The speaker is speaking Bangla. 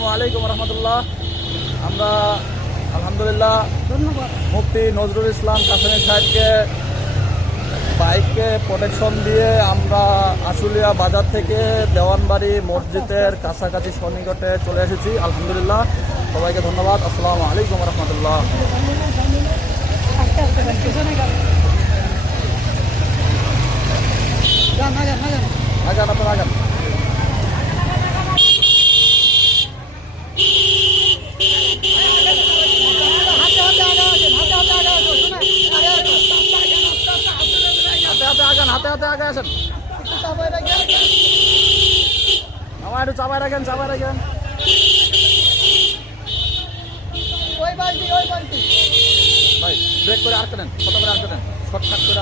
আসসালামু আলাইকুম রহমতুল্লাহ। আমরা আলহামদুলিল্লাহ মুফতি নজরুল ইসলাম কাসেমি সাহেবকে বাইককে প্রোটেকশন দিয়ে আমরা আশুলিয়া বাজার থেকে দেওয়ানবাড়ি মসজিদের কাছাকাছি সন্নিকটে চলে এসেছি। আলহামদুলিল্লাহ, সবাইকে ধন্যবাদ। আসসালামু আলাইকুম রহমতুল্লাহ। আগান আপনারা আগান। হাতে হাতে আগে আসেন। আমার একটু চাপায় রাখেন, চাপায় রাখেন। ভাই ব্রেক করে আটকে নেন, কত করে আটকে নেন, শর্টকাট করে।